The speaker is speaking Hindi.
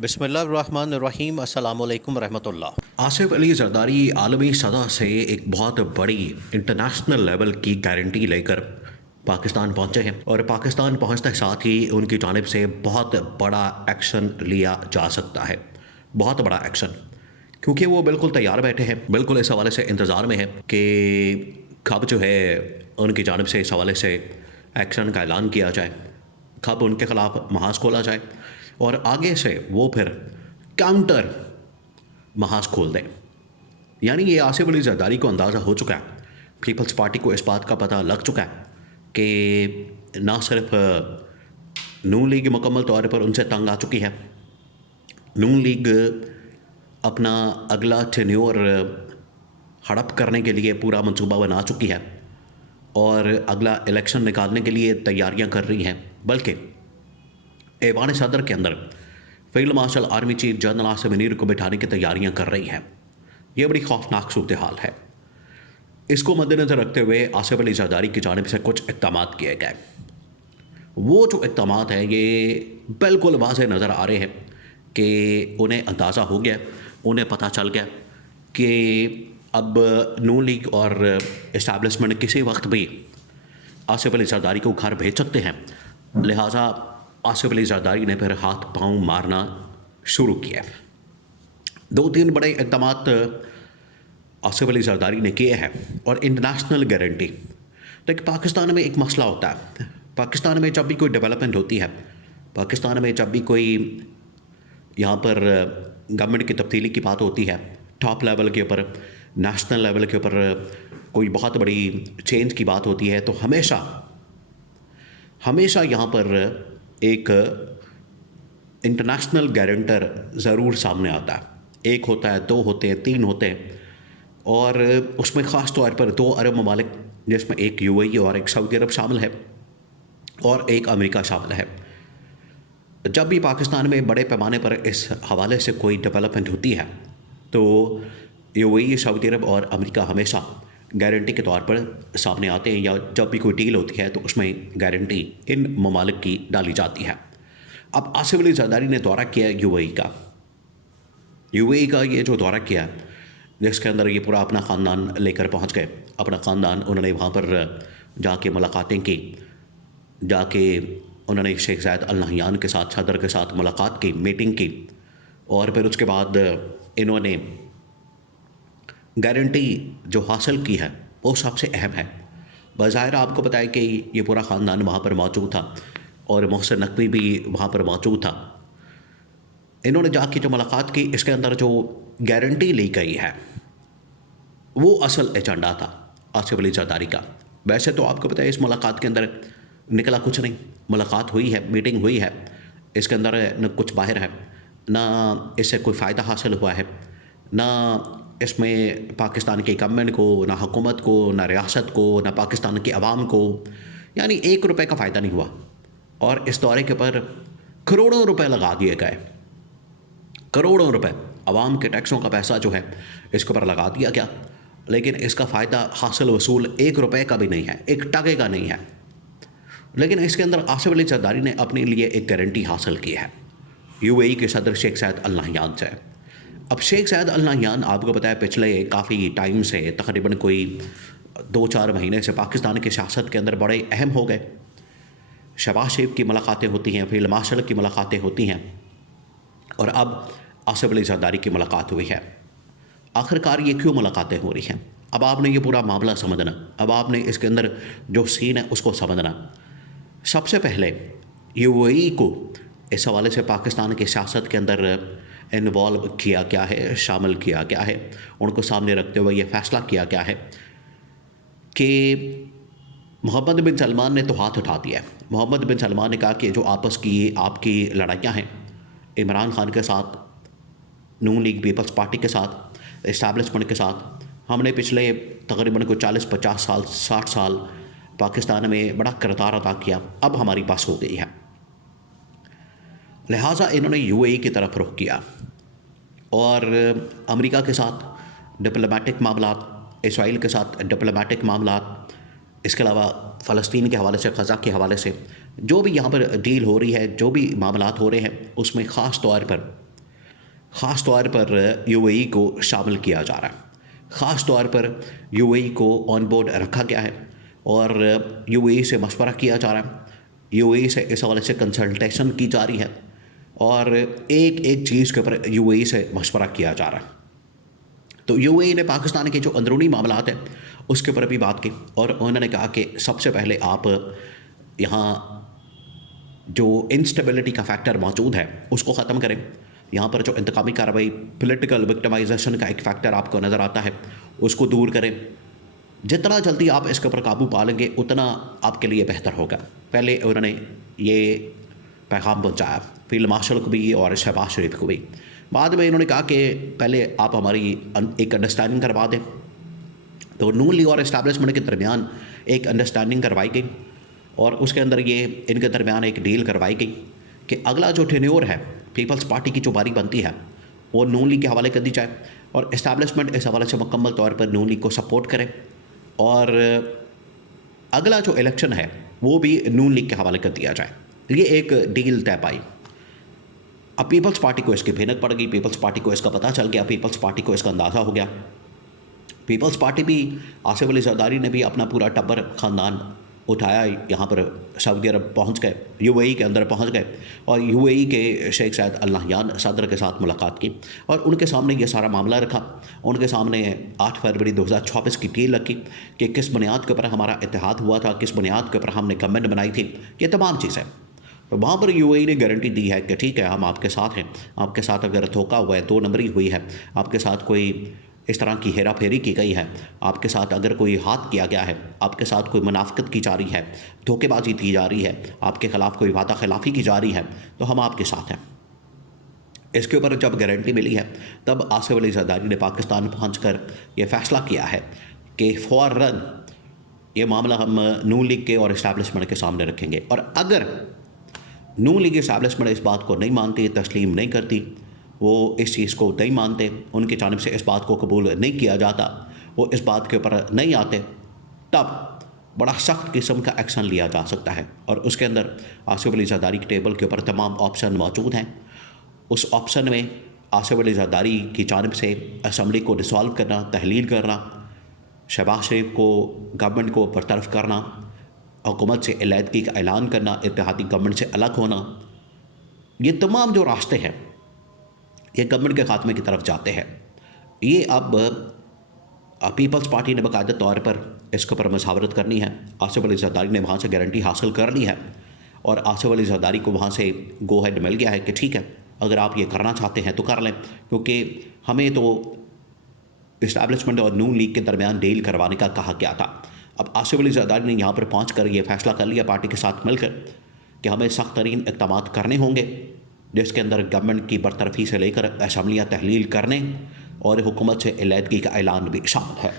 बिस्मिल्लाहिर्रहमानिर्रहीम अस्सलामुअलैकुम रहमतुल्लाह। आसिफ अली जरदारी आलमी सतह से एक बहुत बड़ी इंटरनेशनल लेवल की गारंटी लेकर पाकिस्तान पहुंचे हैं और पाकिस्तान पहुंचते साथ ही उनकी जानिब से बहुत बड़ा एक्शन लिया जा सकता है। बहुत बड़ा एक्शन, क्योंकि वो बिल्कुल तैयार बैठे हैं, बिल्कुल इस हवाले से इंतज़ार में है कि कब जो है उनकी जानिब से इस हवाले से एक्शन का ऐलान किया जाए, कब उनके ख़िलाफ़ महाज खोला जाए और आगे से वो फिर काउंटर महाज खोल दें। यानी ये आसिफ अली जरदारी को अंदाज़ा हो चुका है, पीपल्स पार्टी को इस बात का पता लग चुका है कि ना सिर्फ नून लीग मुकम्मल तौर पर उनसे तंग आ चुकी है, नून लीग अपना अगला टेन्योर हड़प करने के लिए पूरा मंसूबा बना चुकी है और अगला इलेक्शन निकालने के लिए तैयारियां कर रही हैं, बल्कि ऐवान सदर के अंदर field marshal army chief general Asim Munir को बिठाने की तैयारियां कर रही हैं। यह बड़ी खौफनाक सूरत हाल है। इसको मद्देनज़र रखते हुए आसिफ अली जरदारी की जानिब से कुछ इक़दाम किए गए। वो जो इक़दाम हैं ये बिल्कुल वाज़ेह नज़र आ रहे हैं कि उन्हें अंदाज़ा हो गया, उन्हें पता चल गया कि अब नून लीग और इस्टेब्लिशमेंट किसी वक्त भी आसिफ अली जरदारी को घर भेज सकते हैं। लिहाजा आसिफ अली जरदारी ने फिर हाथ पांव मारना शुरू किया। 2-3 बड़े इक़दाम आसिफ अली जरदारी ने किए हैं और इंटरनेशनल गारंटी। देखिए, पाकिस्तान में एक मसला होता है, पाकिस्तान में जब भी कोई डेवलपमेंट होती है, पाकिस्तान में जब भी कोई यहाँ पर गवर्नमेंट की तब्दीली की बात होती है, टॉप लेवल के ऊपर, नेशनल लेवल के ऊपर कोई बहुत बड़ी चेंज की बात होती है, तो हमेशा यहाँ पर एक इंटरनेशनल गारंटर ज़रूर सामने आता है। एक होता है, 2 होते हैं, 3 होते हैं, और उसमें ख़ास तौर पर 2 अरब ममालिक, जिसमें एक यूएई और एक सऊदी अरब शामिल है और एक अमेरिका शामिल है। जब भी पाकिस्तान में बड़े पैमाने पर इस हवाले से कोई डेवलपमेंट होती है तो यूएई, सऊदी अरब और अमेरिका हमेशा गारंटी के तौर पर सामने आते हैं, या जब भी कोई डील होती है तो उसमें गारंटी इन ममालिक की डाली जाती है। अब आसिफ अली जरदारी ने दौरा किया यूएई का ये जो दौरा किया, जिसके अंदर ये पूरा अपना ख़ानदान लेकर पहुंच गए। अपना ख़ानदान उन्होंने वहाँ पर जाके मुलाकातें की, जाके उन्होंने शेख ज़ायद अल नहयान के साथ, सदर के साथ मुलाकात की, मीटिंग की, और फिर उसके बाद इन्होंने गारंटी जो हासिल की है वो सबसे अहम है। बज़ाहिर आपको पता है कि ये पूरा ख़ानदान वहाँ पर मौजूद था और मोहसिन नकवी भी वहाँ पर मौजूद था। इन्होंने जाके जो मुलाकात की, इसके अंदर जो गारंटी ली गई है वो असल एजेंडा था आसिफ अली जरदारी का। वैसे तो आपको पता है इस मुलाकात के अंदर निकला कुछ नहीं। मुलाकात हुई है, मीटिंग हुई है, इसके अंदर न कुछ बाहर है, ना इससे कोई फ़ायदा हासिल हुआ है, ना इसमें पाकिस्तान की गवर्नमेंट को, ना हुकूमत को, ना रियासत को, ना पाकिस्तान की आवाम को, यानी 1 रुपये का फ़ायदा नहीं हुआ। और इस दौरे के पर करोड़ों रुपए लगा दिए गए, करोड़ों रुपए आवाम के टैक्सों का पैसा जो है इसके ऊपर लगा दिया गया, लेकिन इसका फ़ायदा हासिल वसूल 1 रुपये का भी नहीं है, 1 टके का नहीं है। लेकिन इसके अंदर आसिफ अली जरदारी ने अपने लिए एक गारंटी हासिल की है यूएई के सदर शेख ज़ायद अल नहयान से। अब शेख ज़ायद अल नहयान आपको पता है पिछले काफ़ी टाइम से, तकरीबन कोई 2-4 महीने से पाकिस्तान की सियासत के अंदर बड़े अहम हो गए। शहबाज शरीफ की मुलाकातें होती हैं, फील्ड मार्शल की मुलाकातें होती हैं, और अब आसिफ अली जरदारी की मुलाकात हुई है। आखिरकार ये क्यों मुलाकातें हो रही हैं? अब आपने ये पूरा मामला समझना, अब आपने इसके अंदर जो सीन है उसको समझना। सबसे पहले यूएई को इस हवाले से पाकिस्तान की सियासत के अंदर इन्वॉल्व किया गया है, शामिल किया गया है। उनको सामने रखते हुए ये फ़ैसला किया गया है कि मोहम्मद बिन सलमान ने तो हाथ उठा दिया है। मोहम्मद बिन सलमान ने कहा कि जो आपस की आपकी लड़ाइयाँ हैं इमरान खान के साथ, नून लीग पीपल्स पार्टी के साथ, इस्टेब्लिशमेंट के साथ, हमने पिछले तकरीबन को 40-50 साल, 60 साल पाकिस्तान में बड़ा किरदार अदा किया, अब हमारी बस हो गई है। लिहाजा इन्होंने यूएई की तरफ रुख किया और अमेरिका के साथ डिप्लोमेटिक मामला, इसराइल के साथ डिप्लोमेटिक मामला, इसके अलावा फ़लस्तीन के हवाले से, ग़ज़ा के हवाले से जो भी यहाँ पर डील हो रही है, जो भी मामलात हो रहे हैं, उसमें ख़ास तौर पर ख़ास तौर पर यूएई को शामिल किया जा रहा है। ख़ास तौर पर यूएई को ऑन बोर्ड रखा गया है और यूएई से मशवरा किया जा रहा है, यूएई से इस हवाले से कंसल्टेशन की जा रही है और एक एक चीज़ के ऊपर यूएई से मशवरा किया जा रहा है। तो यूएई ने पाकिस्तान के जो अंदरूनी मामलात हैं उसके ऊपर भी बात की और उन्होंने कहा कि सबसे पहले आप यहाँ जो इंस्टेबिलिटी का फैक्टर मौजूद है उसको ख़त्म करें। यहाँ पर जो इंतकामी कार्रवाई, पॉलिटिकल विक्टिमाइजेशन का एक फ़ैक्टर आपको नज़र आता है, उसको दूर करें। जितना जल्दी आप इसके ऊपर काबू पा लेंगे उतना आपके लिए बेहतर होगा। पहले उन्होंने ये पैगाम पहुँचाया फील्ड मार्शल को भी और शहबाज शरीफ को भी। बाद में इन्होंने कहा कि पहले आप हमारी एक अंडरस्टैंडिंग करवा दें। तो नून लीग और इस्टेब्लिशमेंट के दरमियान एक अंडरस्टैंडिंग करवाई गई और उसके अंदर ये इनके दरमियान एक डील करवाई गई कि अगला जो टेन्योर है पीपल्स पार्टी की जो बारी बनती है वो नून लीग के हवाले कर दी जाए और इस्टेब्लिशमेंट इस हवाले से मुकम्मल तौर पर नून लीग को सपोर्ट करे और अगला जो इलेक्शन है वो भी नून लीग के हवाले कर दिया जाए। ये एक डील तय पाई। अब पीपल्स पार्टी को इसकी भनक पड़ गई, पीपल्स पार्टी को इसका पता चल गया, पीपल्स पार्टी को इसका अंदाज़ा हो गया। पीपल्स पार्टी भी, आसिफ अली जरदारी ने भी अपना पूरा टब्बर ख़ानदान उठाया, यहाँ पर सऊदी अरब पहुँच गए, यूएई के अंदर पहुँच गए और यूएई के शेख सैयद अल नहयान सदर के साथ मुलाकात की और उनके सामने ये सारा मामला रखा। उनके सामने 8 फरवरी 2024 की डील रखी कि किस बुनियाद के ऊपर हमारा इत्तेहाद हुआ था, किस बुनियाद के ऊपर हमने गवर्नमेंट बनाई थी, ये तमाम चीज़ें। तो वहाँ पर यूएई ने गारंटी दी है कि ठीक है, हम आपके साथ हैं, आपके साथ अगर धोखा हुआ है, 2 नंबरी हुई है, आपके साथ कोई इस तरह की हेरा फेरी की गई है, आपके साथ अगर कोई हाथ किया गया है, आपके साथ कोई मुनाफिकत की जा रही है, धोखेबाजी की जा रही है, आपके ख़िलाफ़ कोई वादा खिलाफ़ी की जा रही है, तो हम आपके साथ हैं। इसके ऊपर जब गारंटी मिली है तब आसिफ अली जरदारी ने पाकिस्तान पहुँचकर ये फ़ैसला किया है कि फ़ौरन ये मामला हम नून लीग के और इस्टेब्लिशमेंट के सामने रखेंगे और अगर नून लीग इस्टेब्लिशमेंट इस बात को नहीं मानती, तस्लीम नहीं करती, वो इस चीज़ को नहीं मानते, उनकी जानिब से इस बात को कबूल नहीं किया जाता, वो इस बात के ऊपर नहीं आते, तब बड़ा सख्त किस्म का एक्शन लिया जा सकता है। और उसके अंदर आसिफ अली जरदारी के टेबल के ऊपर तमाम ऑप्शन मौजूद हैं। उस ऑप्शन में आसिफ अली जरदारी की जानिब से असम्बली को डिसॉल्व करना, तहलील करना, शहबाज शरीफ को गवर्नमेंट को बरतरफ करना, हुकूमत से अलहदगी का ऐलान करना, इत्तेहादी गवर्नमेंट से अलग होना, ये तमाम जो रास्ते हैं ये गवर्नमेंट के खात्मे की तरफ जाते हैं। ये अब पीपल्स पार्टी ने बाकायदा तौर पर इसके ऊपर मशावरत करनी है। आसिफ अली जरदारी ने वहाँ से गारंटी हासिल कर ली है और आसिफ अली जरदारी को वहाँ से गो हेड मिल गया है कि ठीक है, अगर आप ये करना चाहते हैं तो कर लें, क्योंकि हमें तो इस्टेब्लिशमेंट और नून लीग के दरमियान डील करवाने का कहा गया था। अब आसिफ अली जरदारी ने यहाँ पर पहुँच कर ये फ़ैसला कर लिया पार्टी के साथ मिलकर कि हमें सख्त तरीन इक़दाम करने होंगे, जिसके अंदर गवर्नमेंट की बरतरफी से लेकर असम्बलियाँ तहलील करने और हुकूमत से अलहदगी का ऐलान भी शामिल है।